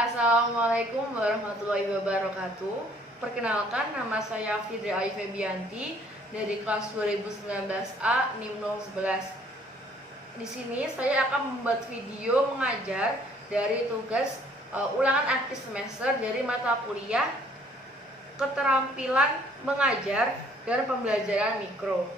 Assalamualaikum warahmatullahi wabarakatuh. Perkenalkan, nama saya Fidri Ayu Febianti dari kelas 2019A NIM 011. Di sini saya akan membuat video mengajar dari tugas ulangan akhir semester dari mata kuliah Keterampilan Mengajar dan Pembelajaran Mikro.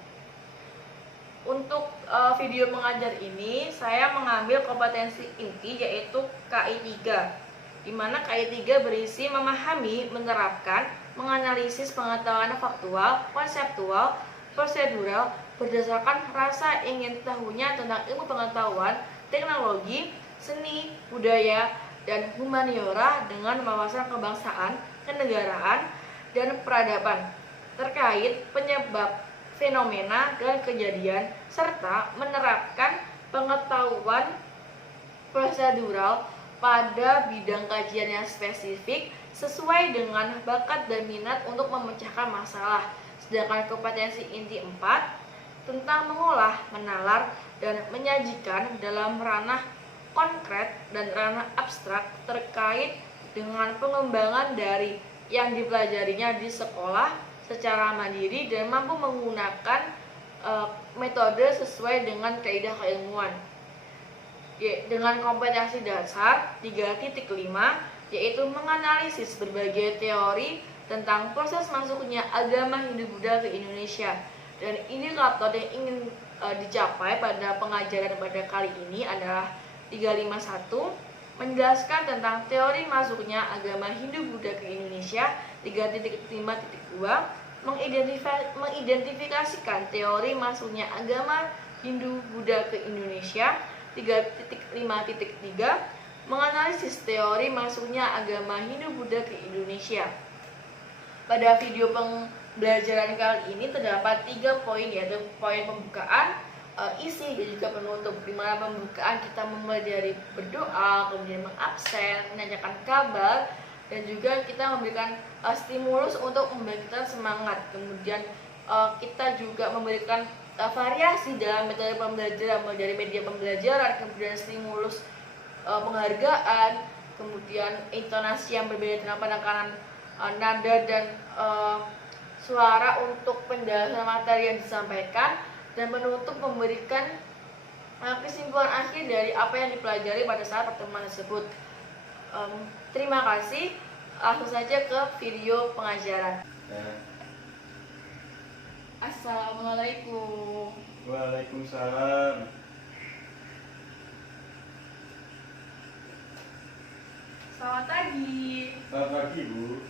Untuk video mengajar ini saya mengambil kompetensi inti yaitu KI 3, di mana KI 3 berisi memahami, menerapkan, menganalisis pengetahuan faktual, konseptual, prosedural berdasarkan rasa ingin tahunya tentang ilmu pengetahuan, teknologi, seni, budaya, dan humaniora dengan wawasan kebangsaan, kenegaraan, dan peradaban terkait penyebab fenomena dan kejadian, serta menerapkan pengetahuan prosedural pada bidang kajian yang spesifik sesuai dengan bakat dan minat untuk memecahkan masalah. Sedangkan kompetensi inti 4 tentang mengolah, menalar, dan menyajikan dalam ranah konkret dan ranah abstrak terkait dengan pengembangan dari yang dipelajarinya di sekolah secara mandiri dan mampu menggunakan metode sesuai dengan kaidah keilmuan. Dengan kompetensi dasar 3.5 yaitu menganalisis berbagai teori tentang proses masuknya agama Hindu-Buddha ke Indonesia. Dan indikator yang ingin dicapai pada pengajaran pada kali ini adalah 351, menjelaskan tentang teori masuknya agama Hindu-Buddha ke Indonesia. 3.5.2, mengidentifikasikan teori masuknya agama Hindu-Buddha ke Indonesia. 3.5.3, menganalisis teori masuknya agama Hindu-Buddha ke Indonesia. Pada video pembelajaran kali ini terdapat 3 poin, yaitu poin pembukaan, isi, dan juga penutup. Di mana pembukaan kita memulai dari berdoa, kemudian mengabsen, menanyakan kabar, dan juga kita memberikan stimulus untuk memberikan semangat. Kemudian kita juga memberikan variasi dalam metode pembelajaran, mulai dari media pembelajaran, kemudian stimulus penghargaan, kemudian intonasi yang berbeda dengan penekanan nada dan suara untuk penjelasan materi yang disampaikan, dan penutup memberikan kesimpulan akhir dari apa yang dipelajari pada saat pertemuan tersebut. Terima kasih. Langsung saja ke video pengajaran. Assalamualaikum. Waalaikumsalam. Selamat pagi. Selamat pagi, Bu.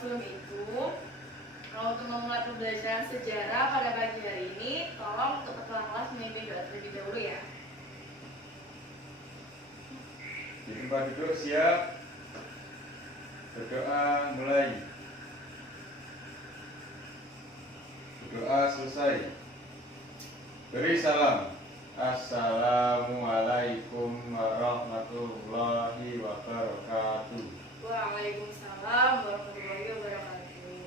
Sebelum itu, kalau untuk memulai pembelajaran sejarah pada pagi hari ini, tolong untuk ketua kelas memimpin doa terlebih dahulu ya. Di tempat duduk siap. Berdoa mulai. Berdoa selesai. Beri salam. Assalamualaikum warahmatullahi wabarakatuh. Waalaikumsalam warahmatullahi wabarakatuh.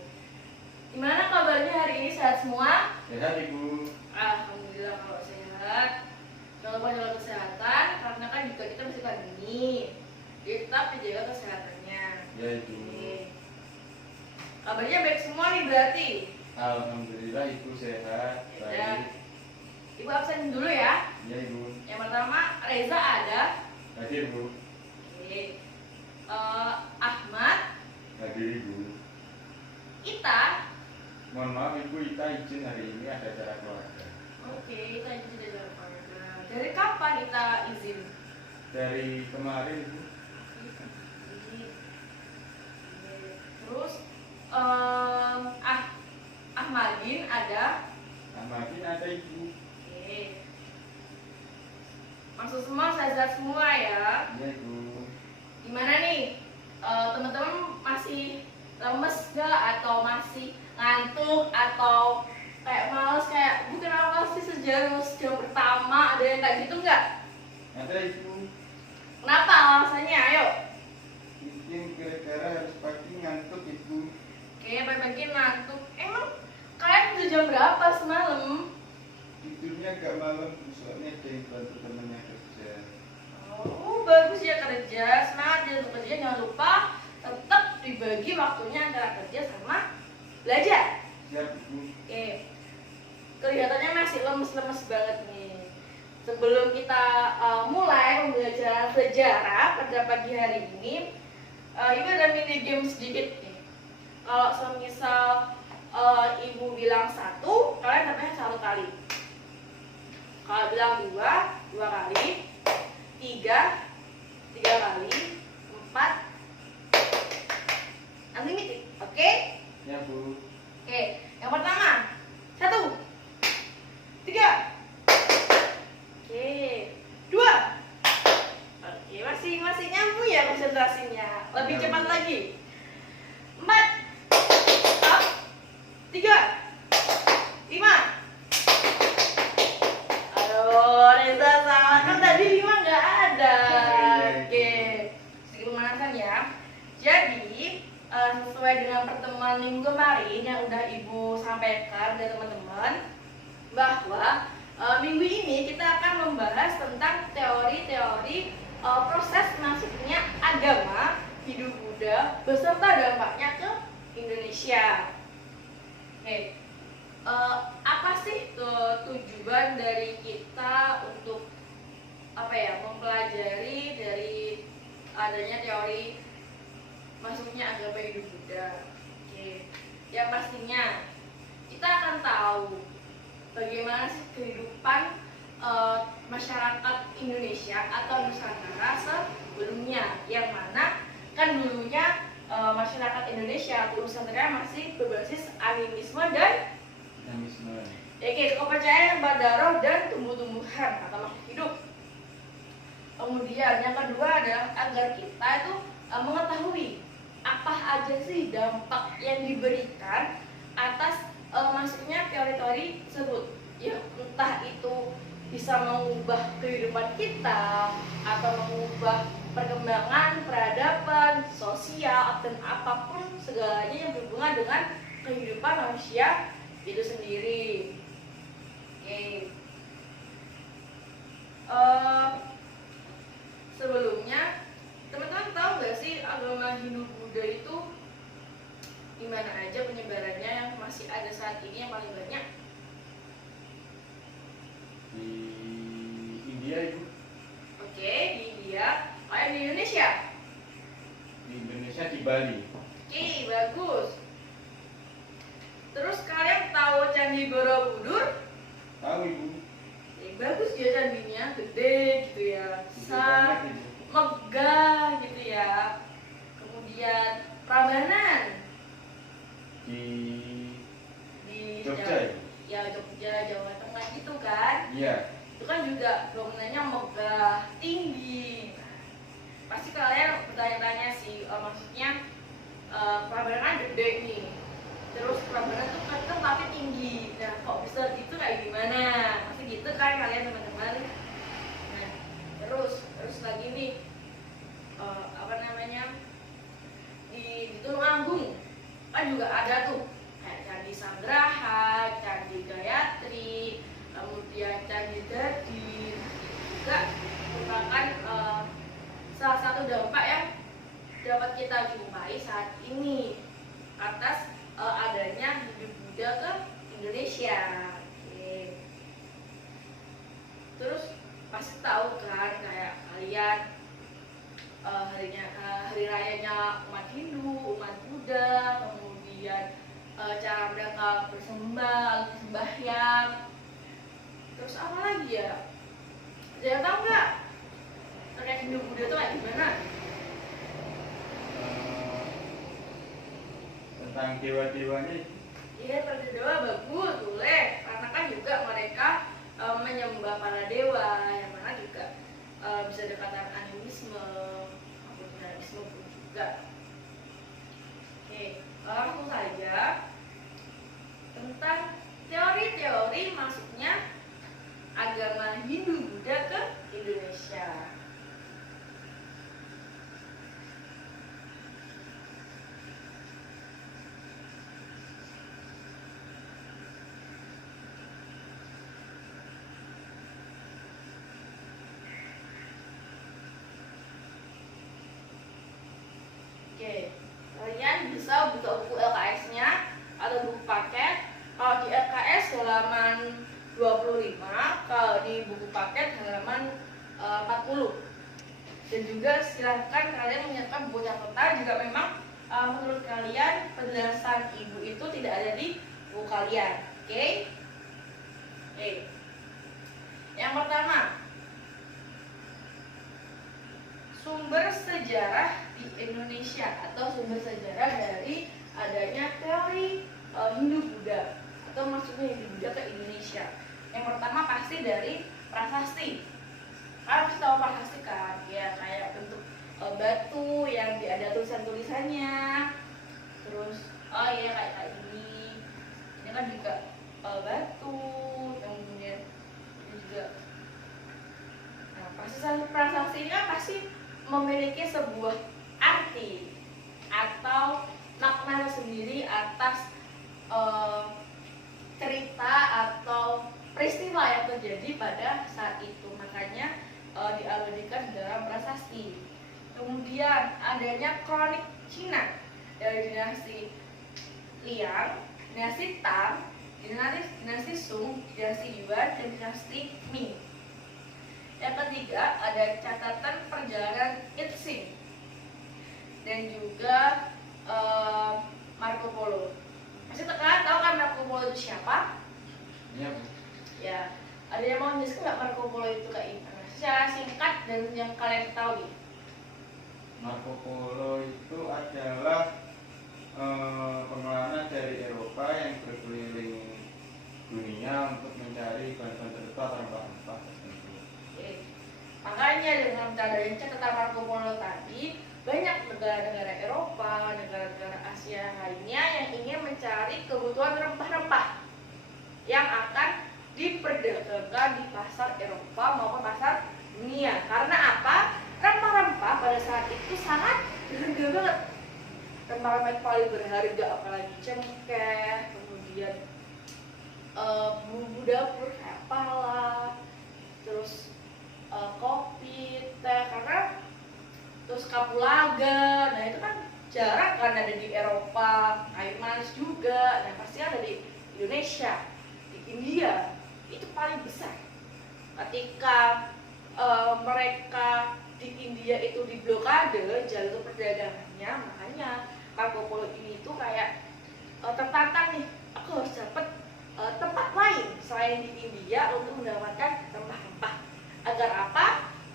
Gimana kabarnya hari ini, sehat semua? Sehat, Ibu. Alhamdulillah kalau sehat. Jangan lupa jaga kesehatan, karena kan juga kita masih pandemi. Jadi tetap dijaga kesehatannya. Ya, Ibu. Oke. Kabarnya baik semua nih berarti. Alhamdulillah, Ibu sehat. Ya. Baik. Ibu absen dulu ya. Ya, Ibu. Yang pertama, Reza ada. Hadir, Bu. Oke. Ahmad, Hadir, Ibu. Ita. Mohon maaf, Ibu, Ita izin hari ini ada acara keluarga. Oke, Ita izin dari keluarga. Dari kapan Ita izin? Dari kemarin, Ibu. Terus Ahmadin ada. Ahmadin ada, Ibu. Oke. Maksud semua sehat semua ya. Ya, Ibu. Gimana nih? Teman-teman masih lemes gak, atau masih ngantuk, atau kayak males, kayak bukan apa sih sejarah jam pertama, ada yang kayak gitu nggak? Ada, Ibu. Kenapa alasannya? Ayo. Mungkin kira-kira harus pagi ngantuk, Ibu. Oke, pagi ngantuk. Emang kalian udah jam berapa semalam? Tidurnya agak malam, soalnya ada yang bantu temennya kerja. Oh, bagus ya kerja. Semangat ya untuk kerja. Jangan lupa tetap dibagi waktunya antara kerja sama belajar. Siap Bu. Oke. Kelihatannya masih lemes-lemes banget nih. Sebelum kita mulai pembelajaran sejarah pada pagi hari ini, Ibu ada mini game sedikit nih. Kalau semisal Ibu bilang 1, kalian namanya 1 kali. Kalau bilang 2 kali. 3 kali. 4 unlimited. Oke? Ya Bu. Oke, yang pertama 1 3. Oke, 2. Oke, masih nyambung ya konsentrasinya. Lebih cepat lagi. 4. Stop. 3. 5. Aduh, Reza salah. Kan tadi 5 nggak ada. Oke, sedikit pemanasan ya. Jadi, sesuai dengan pertemuan minggu kemarin yang udah Ibu sampaikan ke teman-teman, bahwa minggu ini kita akan membahas tentang teori-teori proses masuknya agama Hindu Buddha beserta dampaknya ke Indonesia. Oke, apa sih tujuan dari kita untuk mempelajari dari adanya teori masuknya agama Hindu Buddha? Oke, yang pastinya kita akan tahu bagaimana sih kehidupan masyarakat Indonesia atau Nusantara sebelumnya, yang mana kan dulunya masyarakat Indonesia atau Nusantara masih berbasis animisme dan kepercayaan pada roh dan tumbuh-tumbuhan atau makhluk hidup. Kemudian yang kedua adalah agar kita itu mengetahui apa aja sih dampak yang diberikan atas masuknya teori-teori tersebut, ya entah itu bisa mengubah kehidupan kita atau mengubah perkembangan peradaban, sosial, dan apapun segalanya yang berhubungan dengan kehidupan manusia itu sendiri. Oke. Sebelumnya teman-teman tahu nggak sih agama Hindu Buddha itu di mana aja penyebarannya yang masih ada saat ini yang paling banyak? Di India Ibu. Oke, di India. Kayak di Indonesia? Di Indonesia di Bali. Oke, bagus. Terus kalian tahu Candi Borobudur? Tahu Ibu. Bagus ya candinya, gede gitu ya, besar, megah gitu ya. Kemudian Prambanan di Jogja ya Jogja, Jawa Tengah gitu kan. Iya. Itu kan juga bangunannya megah, tinggi. Pasti kalian bertanya-tanya sih, maksudnya Prambanan kan gede nih, terus Prambanan tuh kan tapi tinggi. Nah, kok bisa gitu, kayak gimana? Pasti gitu kan kalian teman-teman. Nah, terus lagi nih di Tulungagung kan juga ada tuh kayak Candi Sangraha, Candi Gayatri, kemudian Candi Dadi. Juga merupakan salah satu dampak yang dapat kita jumpai saat ini atas adanya Hindu Buddha ke Indonesia. Oke. Terus pasti tahu kan kayak kalian hari rayanya umat Hindu, umat Buddha, kemudian cara mereka bersembah, sembahyang. Terus apa lagi ya? Ada tahu nggak terkait Hindu Buddha itu kayak gimana? Tentang dewa-dewanya. Iya, pada dewa bagus, boleh. Karena kan juga mereka menyembah para dewa, yang mana juga bisa dikatakan animisme, maupun hinduisme pun juga. Oke, langsung saja tentang teori-teori masuknya agama Hindu Buddha ke Indonesia. kalian bisa buka buku LKS-nya atau buku paket. Kalau di LKS halaman 25, kalau di buku paket halaman 40. Dan juga silahkan kalian menyiapkan buku catatan jika memang menurut kalian penjelasan ibu itu tidak ada di buku kalian. Oke? Oke. Yang pertama, sumber sejarah di Indonesia atau sumber sejarah dari adanya teori Hindu-Buddha atau masuknya Hindu-Buddha ke Indonesia. Yang pertama pasti dari prasasti. Kalian pasti tahu prasasti kan? Ya kayak bentuk batu yang ada tulisan-tulisannya. Terus oh iya kayak ini. Ini kan juga batu. Kemudian ini juga. Nah, prasasti ini kan pasti memiliki sebuah arti atau makna sendiri atas cerita atau peristiwa yang terjadi pada saat itu. Makanya diabadikan dalam prasasti. Kemudian adanya kronik Cina dari dinasti Liang, dinasti Tang, dinasti Sung, dinasti Yuan, dan dinasti Ming. Yang ketiga ada catatan perjalanan Itsing dan juga Marco Polo. Pasti kalian tahu kan Marco Polo itu siapa? Iya, Bu. Ya, ada yang mau menjelaskan nggak Marco Polo itu kayak gimana? Secara singkat dan yang kalian tahu. Marco Polo itu adalah pengelana dari Eropa yang berkeliling dunia untuk mencari bahan-bahan terbaik rempah-rempah tertentu. Makanya dengan adanya catatan Marco Polo tadi, banyak negara-negara Eropa, negara-negara Asia lainnya yang ingin mencari kebutuhan rempah-rempah yang akan diperdagangkan di pasar Eropa maupun pasar dunia. Karena apa? Rempah-rempah pada saat itu sangat berharga banget. Rempah-rempah yang paling berharga apalagi cengkeh, kemudian bumbu dapur kayak pala, terus kopi, teh, karena terus kapulaga. Nah itu kan jarang kan ada di Eropa. Kayu manis juga, nah pasti ada di Indonesia. Di India itu paling besar. Ketika mereka di India itu diblokade jalur perdagangannya, makanya Marco Polo ini tuh kayak tertantang nih, aku harus dapat tempat lain selain di India untuk mendapatkan rempah-rempah. Agar apa?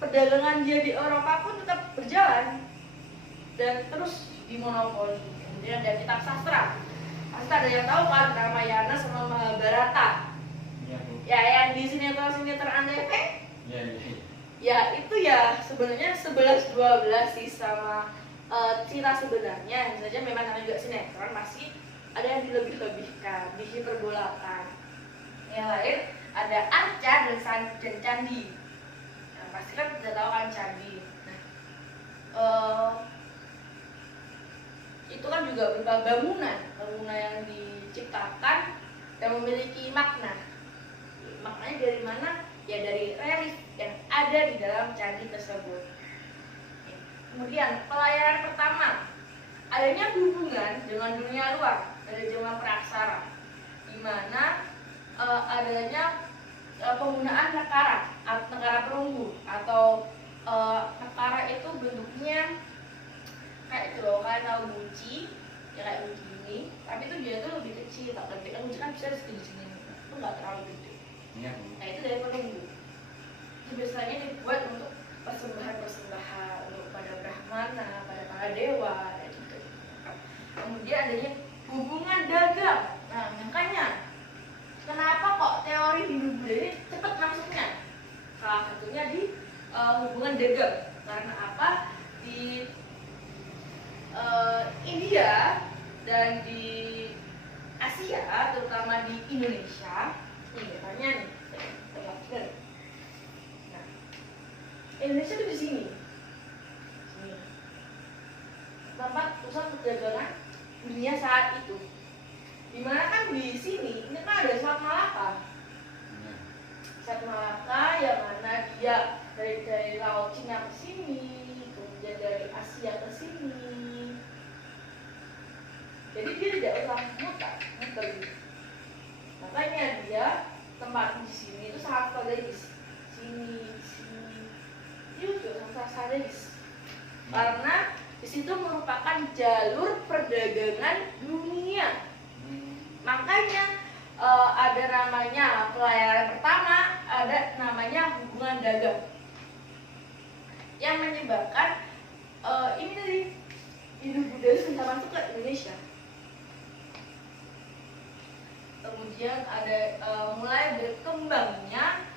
Perdagangan dia di Eropa pun tetap berjalan dan terus dimonopoli. Kemudian ada kitab sastra. Pasti ada yang tahu kan Ramayana sama Mahabharata. Iya, Bu. Ya yang di sinetron Antv. Iya, iya. Ya itu ya sebenarnya 11-12 sih sama cerita sebenarnya. Hanya saja memang namanya juga sinetron, masih ada yang dilebih-lebihkan, dihiperbolakan. Yang lain ada arca dan candi. Nah, pasti kan sudah tahu kan candi. Nah, itu kan juga berupa bangunan yang diciptakan dan memiliki makna. Maknanya dari mana? Ya dari relief yang ada di dalam candi tersebut. Kemudian pelayaran pertama, adanya hubungan dengan dunia luar dari zaman praksara, di mana adanya penggunaan nekara perunggu atau nekara itu bentuknya kayak itu loh, kalian tahu guci, ya kayak guci ini, tapi itu dia tuh lebih kecil, tak gede. Kan guci kan bisa segede sini, itu nggak terlalu gede. Iya, Bu. Nah itu dari perunggu. Itu biasanya dibuat untuk persembahan untuk pada Brahmana, pada para dewa, dan gitu. Kemudian adanya hubungan dagang. Nah makanya kenapa kok teori Hindu-Buddha ini cepat masuknya? Salah satunya di hubungan dagang. Karena apa? Di India dan di Asia, terutama di Indonesia, nih katanya nih, nah, Indonesia tuh di sini, tempat pusat perdagangan dunia saat itu. Dimana kan di sini, ini kan ada Selat Malaka. Iya. Selat Malaka yang mana dia dari laut Cina ke sini, kemudian dari Asia ke sini. dia tempat di sini itu sangat strategis. Sini, itu juga sangat strategis. Karena di situ merupakan jalur perdagangan dunia. Makanya ada namanya pelayaran pertama, ada namanya hubungan dagang yang menyebabkan ini tadi Hindu-Buddha bisa masuk ke Indonesia. Kemudian ada mulai berkembangnya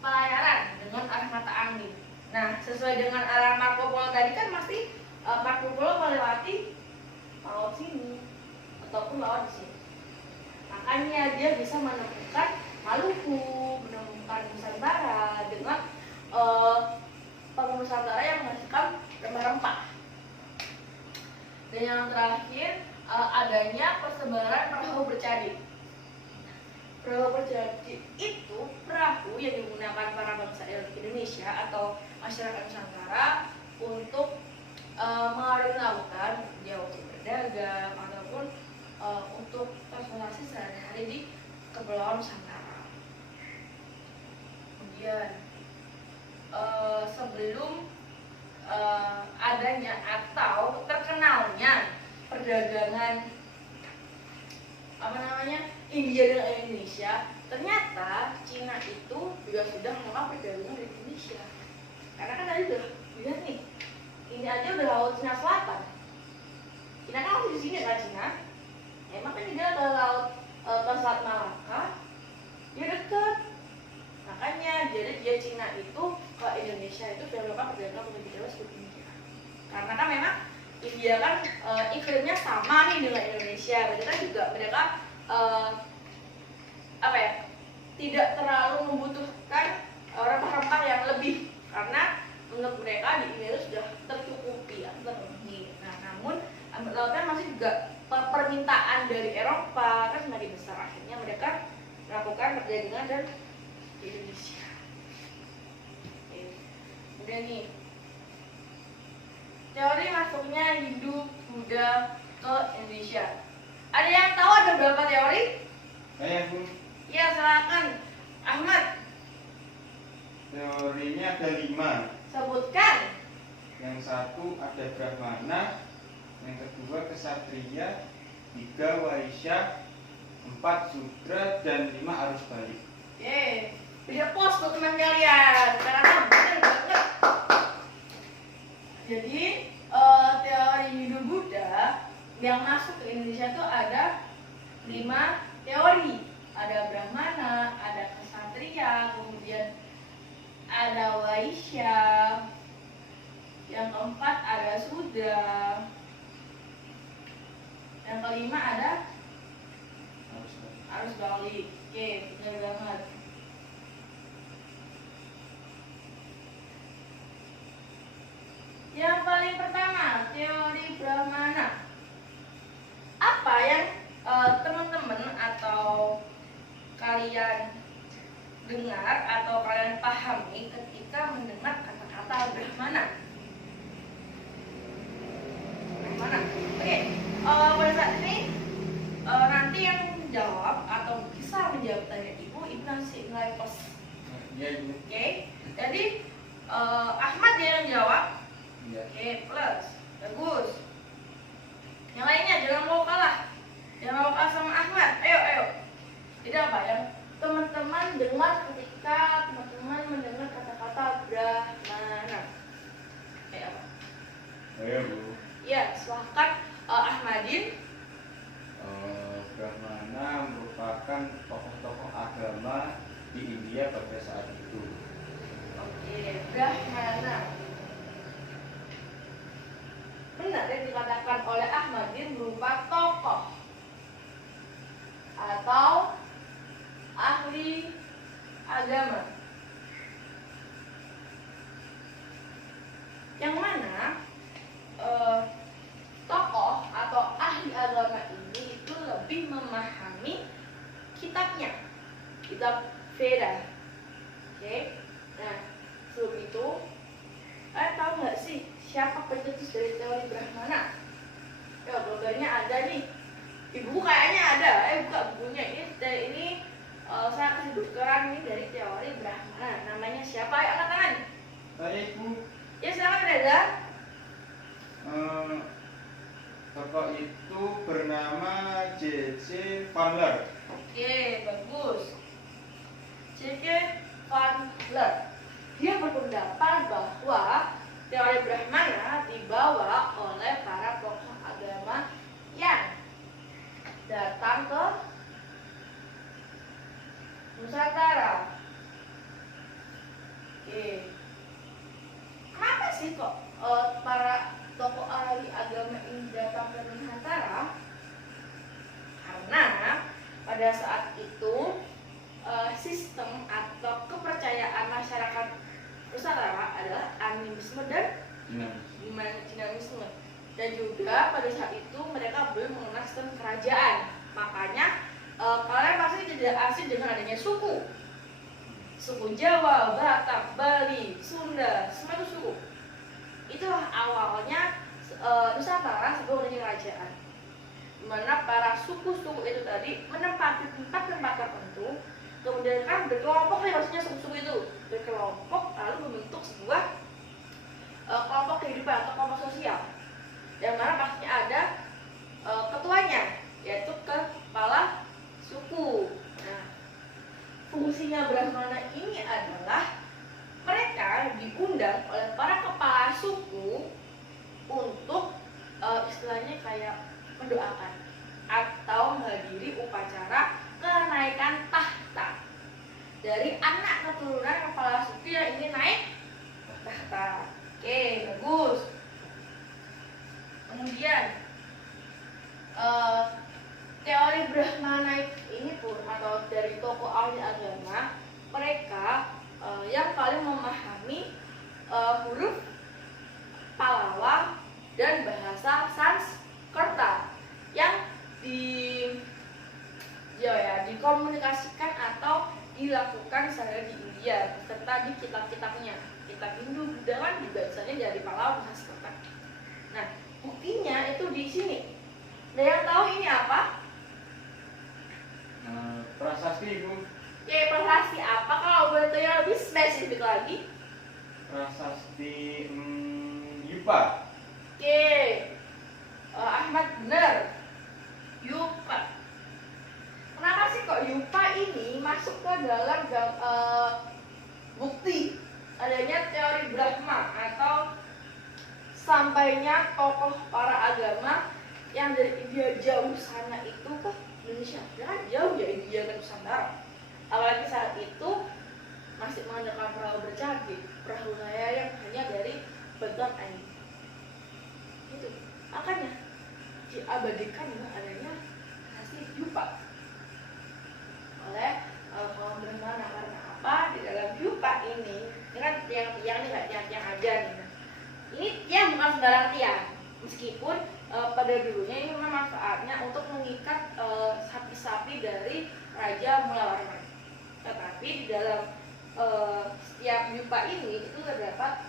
pelayaran dengan arah mata angin. Nah, sesuai dengan arah Marco Polo tadi kan masih Marco Polo melewati laut sini ataupun laut di sini. Makanya dia bisa menemukan Maluku, menemukan Nusantara dengan Nusantara yang menghasilkan rempah-rempah. Dan yang terakhir adanya persebaran perahu bercandi. Perahu bercandi itu perahu yang digunakan para bangsa Indonesia atau masyarakat Nusantara untuk mengarungi lautan, dia untuk berdagang ataupun untuk transportasi sehari-hari di Kepulauan Nusantara. Kemudian sebelum adanya atau terkenalnya perdagangan India dengan Indonesia, ternyata Cina itu juga sudah melakukan perdagangan di Indonesia. Karena kan tadi udah lihat nih, ini aja udah laut Cina Selatan. Cina kan masih di sini kan Cina. Emang kan dia ke laut ke Selat Malaka, dia dekat. Makanya jadi dia Cina itu ke Indonesia itu sudah melakukan perdagangan lebih jauh seperti India. Karena kan memang India kan iklimnya sama nih dengan Indonesia. Mereka juga tidak terlalu membutuhkan rempah-rempah yang lebih karena menurut mereka di India itu sudah tercukupi atau terpenuhi. Nah, namun lautnya masih juga permintaan dari Eropa kan semakin besar, akhirnya mereka melakukan perdagangan dan di Indonesia. Oke. Kemudian nih teori masuknya Hindu Buddha ke Indonesia. Ada yang tahu ada berapa teori? Saya Bu. Ya, silakan Ahmad. Teorinya ada 5. Sebutkan. Yang satu ada Brahmana, yang kedua Kesatria, 3 Waisya, 4 Sudra, dan 5 arus balik. Oke, tidak pos tuh teman kalian karena benar banget. Jadi teori Hindu Buddha yang masuk ke Indonesia itu ada 5 teori. Ada Brahmana, ada Kesatria, kemudian ada Waisya, yang keempat ada Sudra, yang kelima ada arus balik. Oke, benar banget. Yang paling pertama, teori Brahmana. Apa yang teman-teman atau kalian dengar atau kalian pahami ketika mendengar kata-kata Brahmana? Brahmana. Oke, pada saat ini nanti yang menjawab atau bisa menjawab tanya ibu nanti nilai plus. Iya Ibu. Oke, jadi Ahmad dia yang jawab. Iya. Oke, plus. Bagus. Yang lainnya jangan mau kalah. Jangan mau kalah sama Ahmad. Ayo. Jadi apa yang teman-teman dengar ketika teman-teman mendengar kata-kata Brahmana? Kayak apa? Ayo Bu. Ya, silahkan Ahmadin. Brahmana merupakan tokoh-tokoh agama di India pada saat itu. Oke, Brahmana. Benar yang dikatakan oleh Ahmadin berupa tokoh atau ahli agama. Yang mana tokoh atau ahli agama ini itu lebih memahami kitabnya, kitab Veda. Oke, nah sebelum itu, tahu nggak sih siapa pencetus dari teori Brahmana? Ya, gambarnya ada nih. Di buku kayaknya ada. Buka bukunya. Ini saya kasih tukeran ini dari teori Brahmana. Namanya siapa? Ayo angkat tangan. Saya Ibu. Ya silakan Reza. Tokoh itu bernama J.C. Vanler. Oke, bagus. C.C. Vanler. Dia berpendapat bahwa teori Brahmana dibawa oleh para tokoh agama yang datang ke Nusantara. Oke. Kenapa sih kok para tokoh ahli agama ini datang ke Nusantara? Karena pada saat itu sistem atau kepercayaan masyarakat Nusantara adalah animisme dan dinamisme. Dan juga pada saat itu mereka belum mengenal sistem kerajaan. Makanya kalian pasti tidak asing dengan adanya suku. Suku Jawa, Batak, Bali, Sunda, semua itu suku. Itulah awalnya Nusantara sebelum adanya kerajaan. Di mana para suku-suku itu tadi menempati tempat-tempat tertentu, kemudian kan berkelompok nih, maksudnya suku-suku itu berkelompok lalu membentuk sebuah kelompok kehidupan atau kelompok sosial. Yang mana pastinya ada ketuanya, yaitu kepala suku. Nah, fungsinya Brahmana ini adalah mereka diundang oleh para kepala suku untuk istilahnya kayak mendoakan atau menghadiri upacara kenaikan tahta dari anak keturunan kepala suku yang ingin naik tahta. Oke, bagus. Kemudian teori Brahmana ini pun atau dari tokoh ahli agama, mereka yang paling memahami huruf Pallawa dan bahasa Sanskerta yang dikomunikasikan atau dilakukan sehari di India serta di kitab-kitabnya. Kitab Hindu Buddha kan juga misalnya dari Pallawa bahasa Sanskerta. Nah, buktinya itu di sini. Ada yang tahu ini apa? Prasasti Ibu. Oke, prasasti apa? Kalau boleh tahu yang lebih spesifik lagi. Prasasti Yupa. Oke, Ahmad benar. Yupa. Kenapa sih kok Yupa ini masuk ke dalam bukti adanya teori Brahma atau sampainya tokoh para agama yang dari India jauh sana itu ke Indonesia? Ya kan jauh ya India ke Nusantara. Apalagi saat itu masih mengandalkan perahu bercabik, perahu layar yang hanya dari bantuan air. Itu makanya diabadikan dengan adanya hasil Yupa oleh kaum Brahmana. Karena apa? Di dalam Yupa ini kan tiang-tiang ini nggak tiang-tiang aja nih. Nah, ini tiang bukan sembarang tiang. Meskipun pada dulunya ini memang manfaatnya untuk mengikat sapi-sapi dari Raja Mulawarman. Tetapi di dalam setiap Yupa ini itu terdapat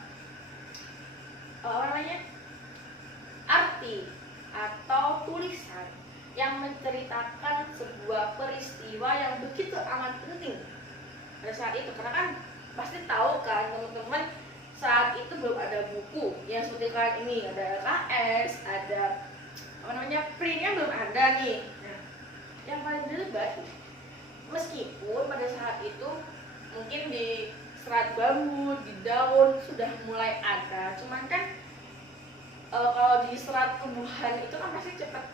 arti atau tulisan yang menceritakan sebuah peristiwa yang begitu amat penting pada saat itu. Karena kan pasti tahu kan teman-teman, saat itu belum ada buku yang seperti kalian ini, ada LKS, ada printnya belum ada nih. Nah, yang paling berubah meskipun pada saat itu mungkin di serat bambu, di daun sudah mulai ada, cuman kan kalau di serat tumbuhan itu kan pasti cepat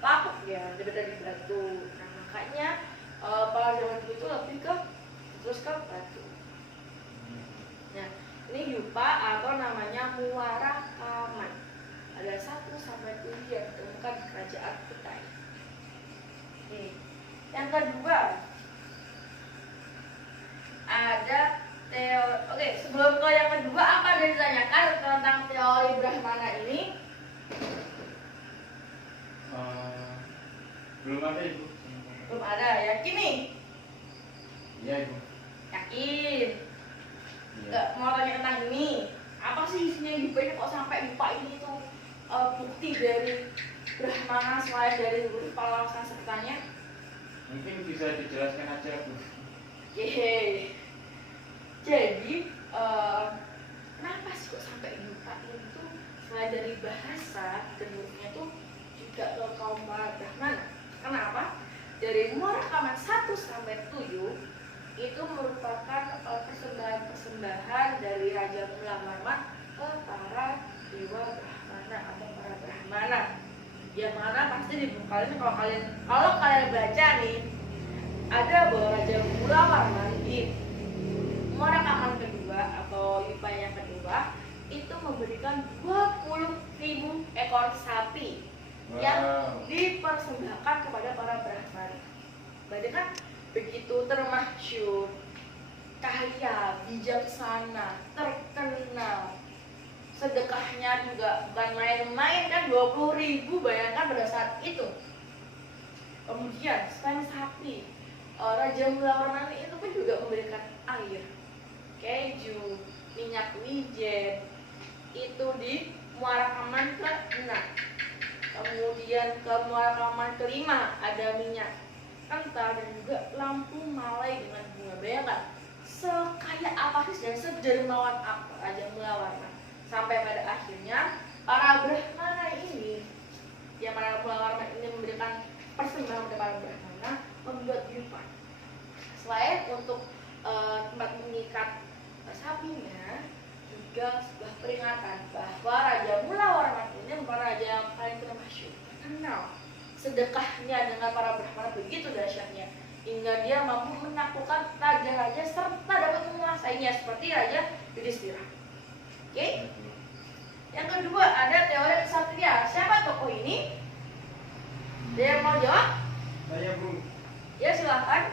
lapuk ya daripada di batu. Nah, makanya pada zaman dulu itu lebih ke terus ke batu. Nah, ini Yupa atau namanya Muara Kaman. Ada 1 sampai 7 yang ditemukan di kerajaan Kutai. Oke. Yang kedua ada teori. Oke, sebelum ke yang kedua, apa yang ditanyakan tentang teori Brahmana ini? Belum ada Ibu. Belum ada, yakin nih? Iya Ibu. Yakin? Iya. Nggak mau tanya tentang ini. Apa sih isinya Yupa ini kok sampai Yupa ini tuh bukti dari Brahmana selain dari huruf Pallawa Sanskertanya? Mungkin bisa dijelaskan aja, Bu. Oke. Jadi kenapa sih kok sampai dilupain itu? Selain dari bahasa, bentuknya tuh juga ke kaum para Brahmana. Kenapa? Dari Muara rekaman 1 sampai 7 itu merupakan persembahan-persembahan dari Raja Mula Marma ke para dewa Brahmana atau para Brahmana. Yang mana pasti di buku kalian, kalau kalian baca nih, ada bahwa Raja Mula Marman di Muara rekaman kedua atau Yupa yang kedua itu memberikan 20.000 ekor sapi yang dipersembahkan kepada para Brahmana. Berarti kan begitu termasyhur, kaya, bijaksana, terkenal. Sedekahnya juga bukan main-main kan, 20.000, bayangkan pada saat itu. Kemudian selain sapi, Raja Mula Warman itu pun juga memberikan air, keju, minyak wijen itu di Muara Rekaman ke-6. Kemudian ke Muara Rekaman ke-5 ada minyak kental dan juga lampu malai dengan bunga. Bayangkan sekaya apa sih dan sedermawan apa Raja Mula Warman, sampai pada akhirnya para Brahmana ini, yang para Mula Warman ini memberikan persembahan kepada para Brahmana, membuat yupa. Selain untuk tempat mengikat sapinya, juga sebuah peringatan bahwa Raja Mula Warman ini merupakan raja yang paling termasyhur, terkenal. Sedekahnya dengan para Brahmana begitu dahsyatnya hingga dia mampu menaklukkan raja-raja serta dapat menguasainya seperti Raja Yudhistira. Oke? Yang kedua ada teori ksatria. Siapa tokoh ini? Ada yang mau jawab? Saya, Bu. Ya silakan.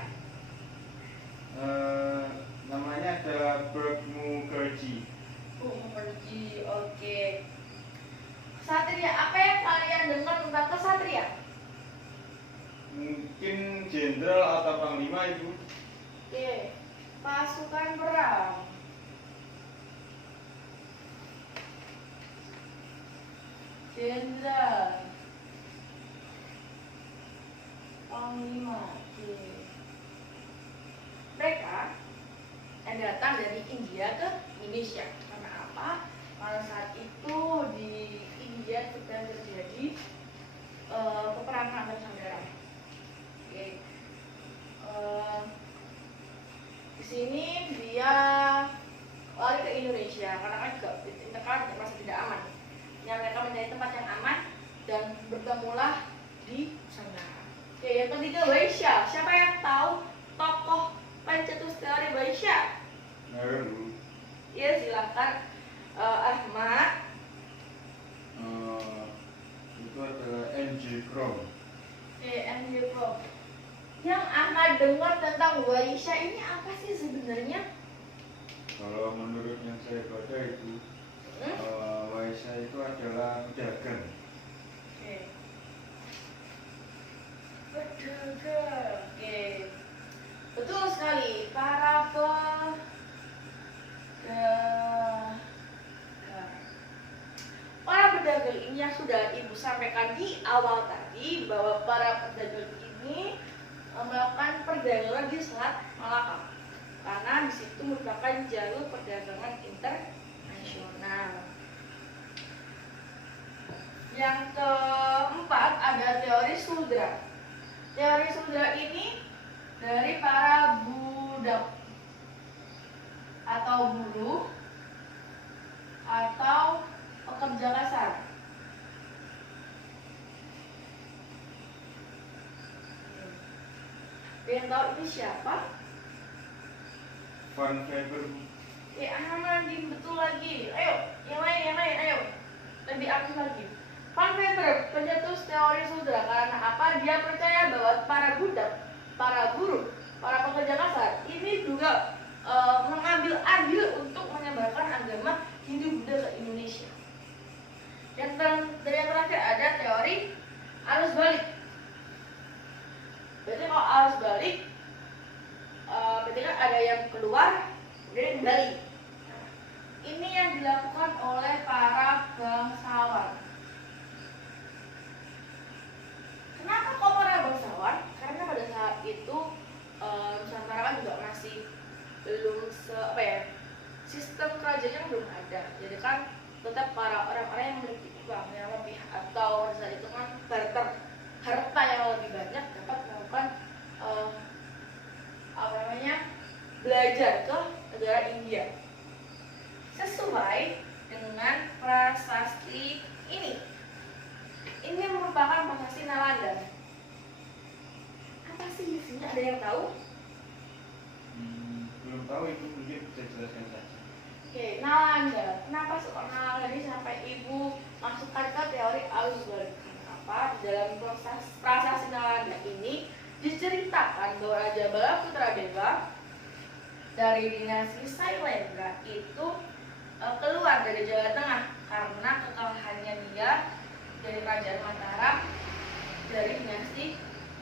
Namanya adalah Mukherjee. Mukherjee, oke. Ksatria, apa yang kalian dengar tentang ksatria? Mungkin jenderal atau panglima, Ibu. Oke, pasukan perang. Jenderal, panglima. Oke. Mereka yang datang dari India ke Indonesia. Karena apa? Pada saat itu di India sedang terjadi peperangan antar saudara. Oke. Di sini dia lari ke Indonesia karena kan juga merasa tidak aman. Yang mereka mencari tempat yang aman dan bertemulah di sana. Oke, yang ketiga Waisya. Siapa yang tahu tokoh pencetus teori Waisya? Iya, silakan. Ahmad. Itu adalah N.J. Krom. N.J. Krom. Yang Ahmad dengar tentang Waisya ini apa sih sebenarnya? Kalau menurut yang saya baca itu, Waisya itu adalah pedagang. Oke. Pedagang. Oke. Betul sekali. Para pedagang ini yang sudah Ibu sampaikan di awal tadi, bahwa para pedagang ini melakukan perdagangan di Selat Malaka karena di situ merupakan jalur perdagangan internasional. Yang keempat ada teori Sudra. Teori Sudra ini dari para budak atau buruh atau pekerja kasar. Yang tahu ini siapa? Van Weber. Ahmad, betul lagi. Ayo, yang lain, ayo. Lebih aktif lagi. Van Weber, pencetus teori Sudra. Karena apa? Dia percaya bahwa para budak, para buruh, para pekerja kasar ini juga mengambil andil untuk menyebarkan agama Hindu-Buddha ke Indonesia. Yang terakhir ada teori arus balik. Berarti kalau arus balik, berarti kan ada yang keluar, kemudian kembali. Nah, ini yang dilakukan oleh para bangsawan. Kenapa kok para bangsawan? Karena pada saat sistem kerajaannya belum ada. Jadi kan tetap para orang-orang yang memiliki uang yang lebih atau pada saat itu kan barter harta yang lebih banyak dapat melakukan apa namanya belajar ke negara India sesuai dengan prasasti ini. Ini merupakan prasasti Nalanda. Apa sih isinya? Ada yang tahu? Belum tahu, Ibu mungkin bisa jelaskan saja. Oke, Nalanda. Kenapa soal Nalanda ini sampai Ibu masukkan ke teori Augsburg? Kenapa? Dalam proses prasasti Nalanda ini diceritakan bahwa Raja Bala Putra Dewa dari dinasti Sailendra itu keluar dari Jawa Tengah karena kekalahannya dia dari Kerajaan Mataram dari dinasti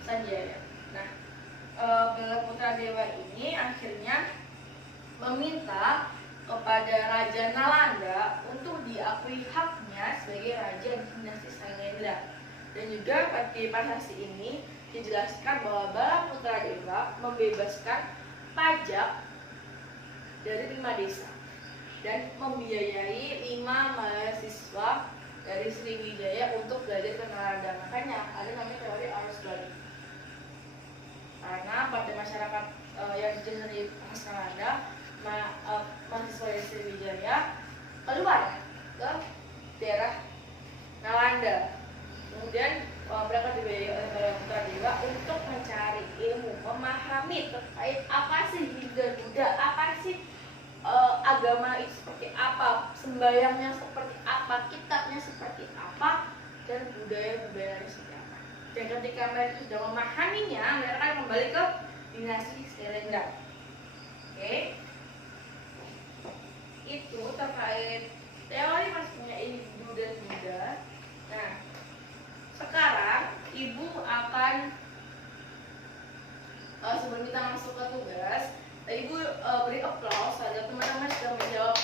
Sanjaya. Nah, Bala Putra Dewa ini akhirnya meminta kepada Raja Nalanda untuk diakui haknya sebagai raja dinasti Sailendra. Dan juga di prasasti ini dijelaskan bahwa Bala Putra Dewa membebaskan pajak dari 5 desa dan membiayai 5 mahasiswa dari Sriwijaya untuk belajar ke Nalanda. Makanya ada namanya teori arus balik. Karena pada masyarakat yang dijajar di Nalanda, mahasiswa dari Sriwijaya keluar ke daerah Nalanda. Kemudian mereka dibiayai oleh Bala Putra Dewa untuk mencari ilmu, memahami terkait apa sih Hindu Buddha, apa sih agama itu seperti apa, sembahyangnya seperti apa, kitabnya seperti apa, dan budaya-budaya seperti apa. Dan ketika mereka sudah memahaminya, mereka akan kembali ke dinasti Sailendra. Oke, itu terkait teori maksudnya Hindu dan Buddha. Nah, sekarang Ibu akan sebelum kita masuk ke tugas, Ibu beri aplaus saja teman-teman sudah menjawab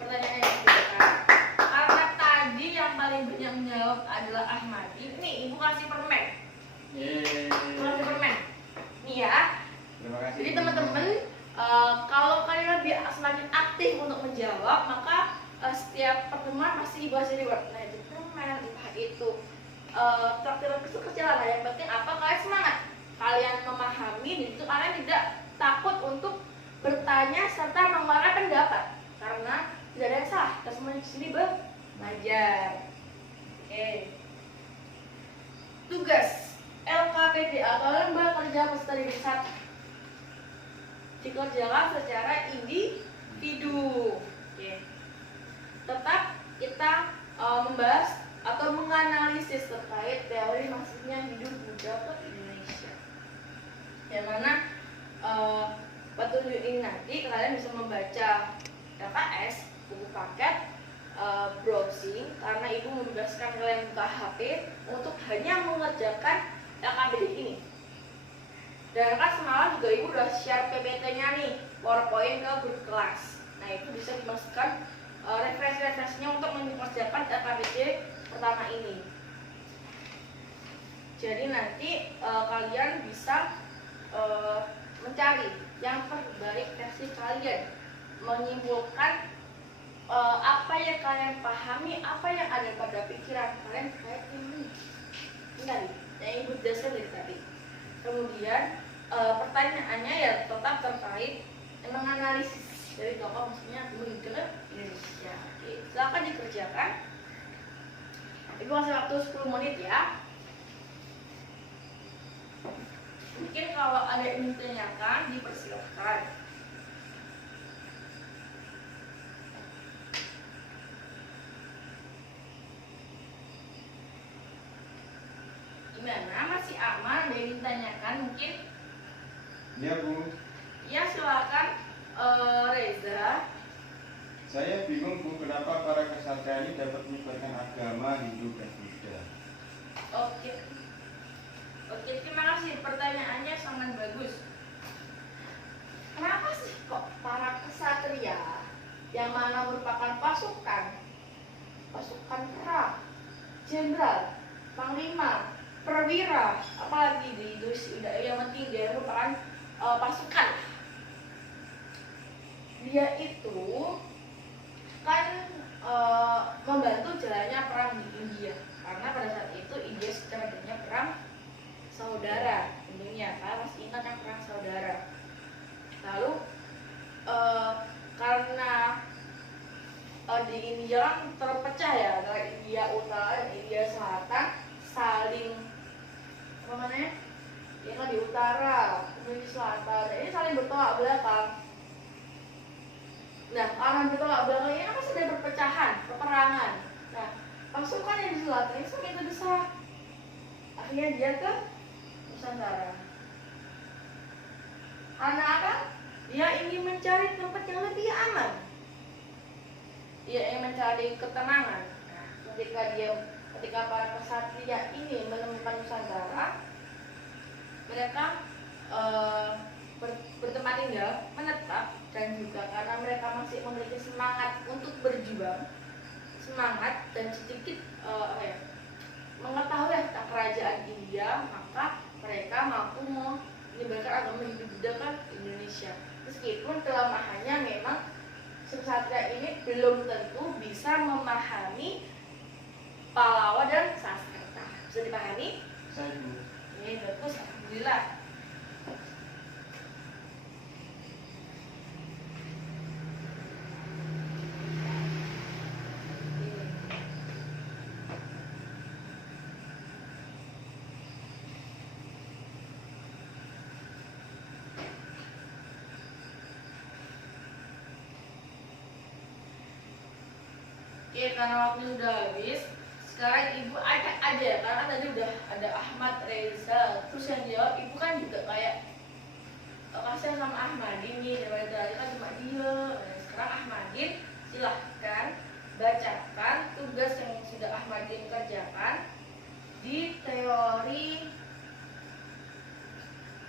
pertanyaan yang diberikan. Karena tadi yang paling banyak menjawab adalah Ahmadi. Nih, Ibu kasih permen. Kasih permen. Nih ya. Terima kasih. Jadi teman-teman, kalau kalian lebih semakin aktif untuk menjawab, maka setiap pertemuan pasti Ibu kasih reward. Nah, itu permen, entah itu traktir kecil-kecilan. Yang penting apa? Kalian semangat. Kalian memahami, dan itu kalian tidak takut untuk bertanya serta mengeluarkan pendapat, karena tidak ada yang salah. Kita semua di sini belajar. Oke. Tugas LKPD atau Lembaga Kerja Peserta Didik 1 dikerjakan secara individu. Oke. Tetap kita membahas atau menganalisis terkait teori maksudnya hidup Buddha ke Indonesia. Yang mana petunjuk ini nanti kalian bisa membaca LKS, buku paket, browsing, karena Ibu membebaskan kalian buka HP untuk hanya mengerjakan LKPD ini. Dan kan semalam juga Ibu udah share PPT-nya nih, PowerPoint ke grup kelas. Nah, itu bisa dimasukkan referensi-referensinya untuk mengerjakan LKPD pertama ini. Jadi nanti kalian bisa mencari yang terbaik versi kalian, menyimpulkan apa yang kalian pahami, apa yang ada pada pikiran kalian terkait ini. Ini yang Ibu jelaskan dari tadi. Kemudian pertanyaannya ya tetap terkait menganalisis dari tokoh maksudnya dulu ke Indonesia. Oke, silakan dikerjakan. Ibu kasih waktu 10 menit ya. Mungkin kalau ada yang ditanyakan, dipersilahkan. Gimana? Masih aman? Ada yang ditanyakan mungkin? Ya, Bu. Ya, silakan. Reza. Saya bingung, Bu, kenapa para kesatria ini dapat menyebarkan agama Hindu dan Buddha. Oke, terima kasih. Pertanyaannya sangat bagus. Kenapa sih kok para kesatria yang mana merupakan pasukan perang, jenderal, panglima, perwira, apalagi di Indonesia yang penting dia merupakan pasukan. Dia itu kan membantu jalannya perang di India, karena pada saat itu India sedang adanya perang saudara tentunya, kan masih ingat kan perang saudara. Lalu karena di India kan terpecah ya antara India Utara dan India Selatan, saling apa namanya ya kan, di utara kemudian di selatan, dan ini saling bertolak belakang. Nah, karena bertolak belakang ini kan pasti ada perpecahan, peperangan. Nah, pasukan yang di selatan ini semakin terdesak, akhirnya dia ke Nusantara. Karena apa? Dia ingin mencari tempat yang lebih aman, dia ingin mencari ketenangan. Nah, ketika para kesatria ini menemukan Nusantara, mereka bertempat tinggal, menetap, dan juga karena mereka masih memiliki semangat untuk berjuang, semangat dan sedikit mengetahui tentang kerajaan India, maka mereka mampu menyebarkan agama Hindu-Buddha ke Indonesia. Meskipun kelemahannya memang kesatria ini belum tentu bisa memahami Pallawa dan Sanskerta. Bisa dipahami? Saya Bu. Ini bagus, alhamdulillah. Oke, karena waktu sudah habis, sekarang ibu ajak aja, karena kan tadi udah ada Ahmad, Reza, terus yang jawab ibu kan juga kayak kasihan sama Ahmadin nih, daripada tadi kan cuma dia. Nah, sekarang Ahmadin silahkan bacakan tugas yang sudah Ahmadin kerjakan di teori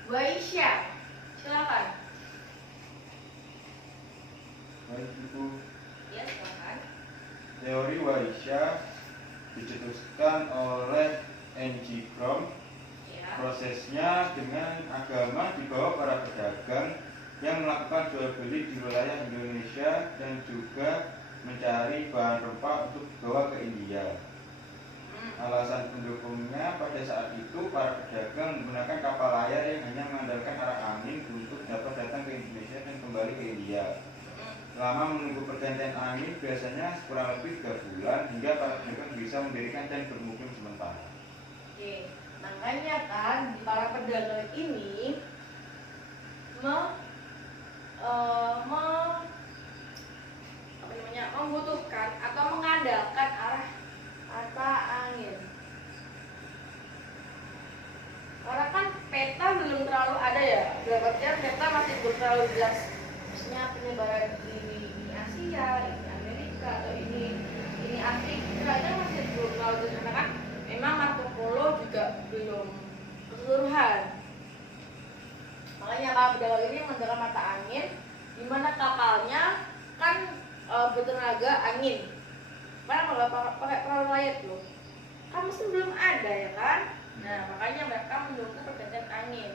Waisya. Silakan. Baik Ibu. Ya, silakan. Teori Waisya dicetuskan oleh N.G. Krom. Ya. Prosesnya dengan agama dibawa para pedagang yang melakukan jual beli di wilayah Indonesia dan juga mencari bahan rempah untuk dibawa ke India. Alasan pendukungnya, pada saat itu para pedagang menggunakan kapal layar yang hanya mengandalkan arah angin untuk dapat datang ke Indonesia dan kembali ke India. Selama menunggu pergantian angin biasanya kurang lebih 3 bulan hingga para pedagang bisa mendirikan dan bermukim sementara. Oke, makanya kan para pedagang ini membutuhkan atau mengandalkan arah angin. Karena kan peta belum terlalu ada ya, berarti peta masih belum terlalu jelas. Maksudnya penyebaran ini Asia, ini Amerika, atau ini Afrika, itu masih belum terlalu jelas, karena kan memang Marco Polo juga belum keseluruhan. Makanya para pedagang ini menggunakan mata angin, di mana kapalnya kan bertenaga angin. Mana kalau pakai perahu layar loh, kan mesin belum ada ya kan. Nah, makanya mereka menunggu pergantian angin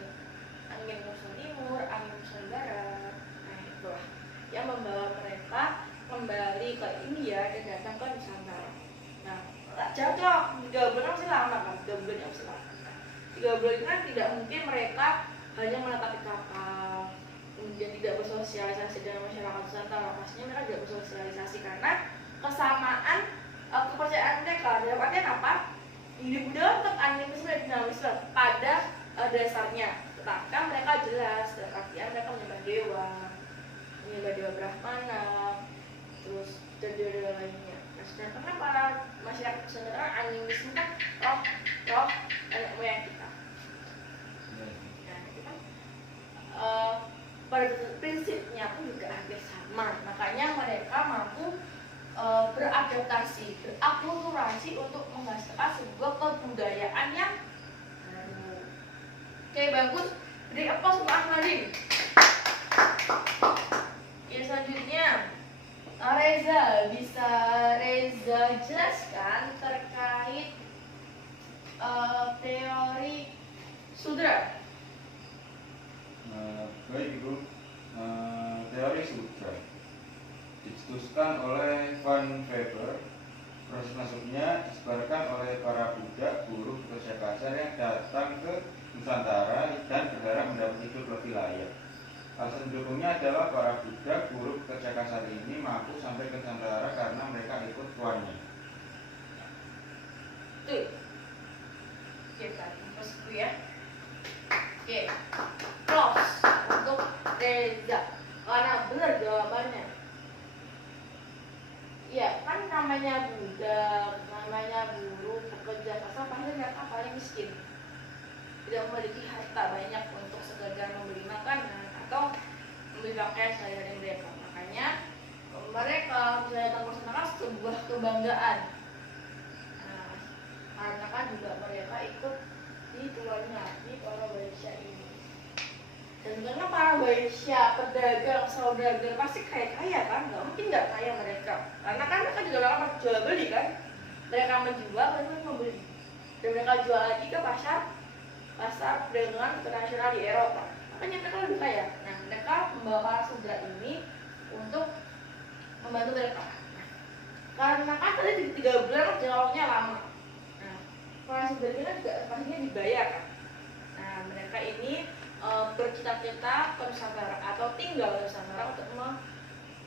musim timur, angin musim barat. Nah, itulah yang membawa mereka kembali ke India dan datang ke Nusantara. Nah, cocok 3 bulan masih lama kan, 3 bulan masih lama. 3 bulan kan tidak mungkin mereka hanya menetap di kapal, kemudian tidak bersosialisasi dengan masyarakat Nusantara. Pastinya mereka tidak bersosialisasi karena kesamaan kepercayaan mereka. Dalam artian apa? Hindu-Buddha tetap animisme dan dinamisme pada dasarnya, tetapi kan mereka jelas dalam artian mereka menyembah dewa Brahmana, terus dewa lainnya. Nah, sedangkan kan para masyarakat Nusantara animisme kan roh nenek moyang kita. Nah, itu kan pada prinsipnya pun juga hampir sama. Makanya mereka mampu beradaptasi, berakulturasi untuk menghasilkan sebuah kebudayaan yang baru. Oke, bagus. Beri applause untuk Ahmadin. Oke, selanjutnya Reza, bisa Reza jelaskan terkait teori sudra? Baik Ibu. Teori sudra dicetuskan oleh Van Weber. Proses masuknya disebarkan oleh para budak buruh pekerja kasar yang datang ke Nusantara dan berharap mendapat hidup lebih layak. Alasan pendukungnya adalah para budak buruh pekerja kasar ini mampu sampai ke Nusantara karena mereka ikut tuannya. Tuh. Kita terus dulu ya. Oke. Close untuk Reza. Karena benar jawabannya. Iya, kan namanya budak, namanya buruh, pekerja kasar, pasti mereka paling miskin. Tidak memiliki harta banyak untuk sekedar membeli makanan atau membeli pakaian sehari-hari mereka. Makanya mereka bisa datang ke sana sebuah kebanggaan. Nah, karena kan juga mereka ikut di tuannya, di para Baisya ini. Dan karena para Baisya, pedagang, saudagar pasti kaya kan? Gak mungkin gak kaya mereka. Karena kan mereka juga melakukan jual beli kan? Mereka menjual, mereka membeli. Dan mereka jual lagi ke pasar perdagangan internasional di Eropa. Makanya mereka lebih kaya. Nah, mereka membawa para sudra ini untuk membantu mereka. Nah, karena kan tadi 3 bulan kan jangka lama. Nah, para sudra ini kan juga pastinya dibayar kan? Nah, mereka ini bercita-cita ke Nusantara atau tinggal di Nusantara untuk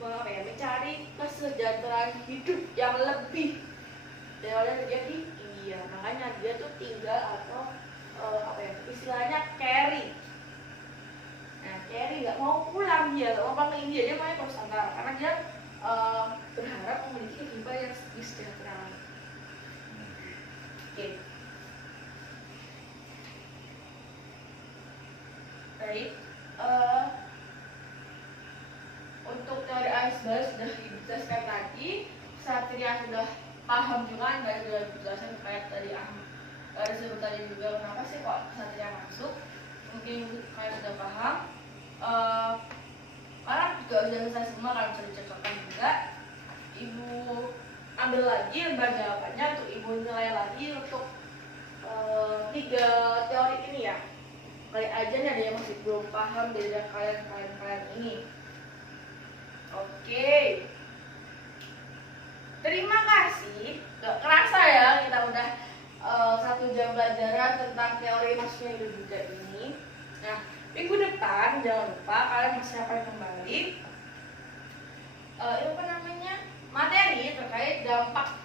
mencari kesejahteraan hidup yang lebih daripada terjadi di India. Makanya dia tuh tinggal atau istilahnya carry. Nah, carry nggak mau pulang, dia nggak mau pulang ke India, dia mau ke Nusantara karena dia berharap memiliki kehidupan yang lebih sejahtera. Oke. Baik, untuk teori Iceberg sudah dijelaskan tadi. Satria sudah paham juga dan sudah dijelaskan kayak tadi disebut tadi juga kenapa sih kok Satria masuk. Mungkin kalian sudah paham. Kalian juga sudah selesai semua, kalian bisa dicocokkan juga. Ibu ambil lagi lembar jawabannya untuk ibu nilai lagi untuk 3 teori ini ya. Kali aja nih ada yang masih belum paham dari kalian ini. Oke. Terima kasih. Gak kerasa ya kita udah 1 jam belajar tentang teori masuknya hidup budak ini. Nah, minggu depan jangan lupa kalian persiapkan kembali materi terkait dampak.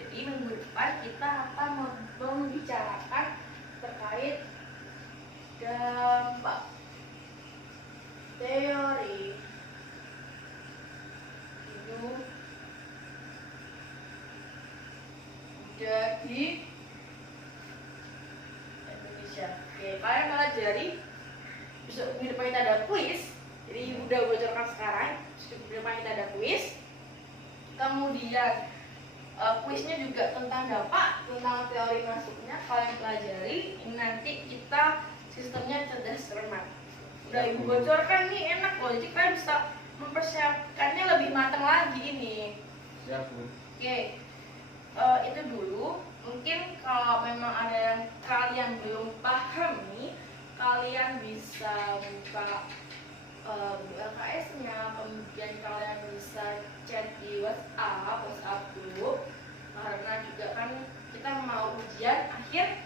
Jadi minggu depan kita akan membicarakan terkait dampak teori hidup budak di Indonesia. Oke, kalian pelajari. Besok minggu depan kita ada kuis. Jadi udah bocorkan sekarang. Minggu depan kita ada kuis. Kemudian kuisnya juga tentang dampak, tentang teori masuknya kalian pelajari. Ini nanti kita sistemnya cerdas cermat. Udah ibu bocorkan nih, enak loh. Jadi kalian bisa mempersiapkannya lebih matang lagi ini. Siap, Bu. Oke, itu dulu. Mungkin kalau memang ada yang kalian belum paham nih, kalian bisa buka LKS-nya, kemudian kalian bisa chat di WhatsApp group. Karena juga kan kita mau ujian akhir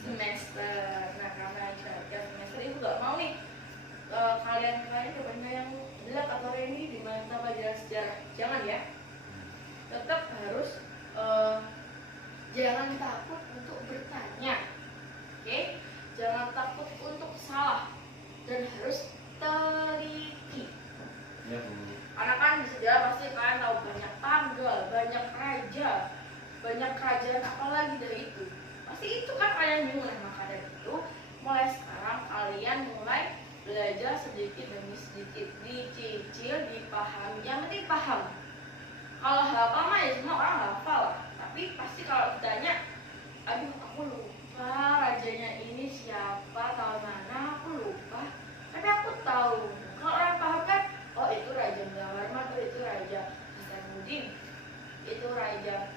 semester. Nah, karena akhir semester itu nggak mau nih kalian kebanyakan yang jelek atau ini di mana kita belajar sejarah. Jangan ya. Tetap harus jangan takut untuk bertanya. Oke? Jangan takut untuk salah dan harus teliti. Ya, Bu. Karena kan di sejarah pasti kalian tahu banyak tanggal, banyak raja, banyak kerajaan apalagi dari itu. Pasti itu kan kalian bingung. Maka dari itu mulai sekarang kalian mulai belajar sedikit demi sedikit, dicicil, dipahami. Yang penting paham. Kalau hafal mah ya semua orang hafal lah. Tapi pasti kalau ditanya, aduh aku lupa rajanya ini siapa, tahun mana aku lupa. Tapi aku tahu. Kalau orang paham kan, oh itu Raja Mulawarman, oh itu Raja Hasanuddin, itu Raja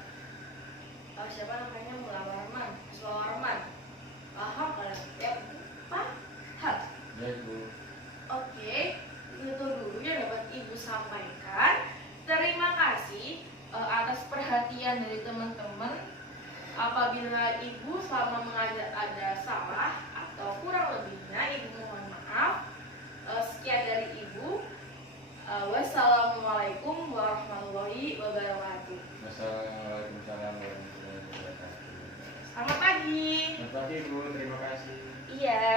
siapa namanya Mulawarman, Mulawarman. Paham kalian? Ya, paham. Ya, Bu. Oke, itu dulu yang dapat ibu sampaikan. apabila Ibu selama mengajar ada salah atau kurang lebihnya, Ibu mohon maaf. Sekian dari Ibu. Wassalamualaikum warahmatullahi wabarakatuh. Waalaikumsalam warahmatullahi wabarakatuh. Selamat pagi. Selamat pagi Bu, terima kasih. Iya.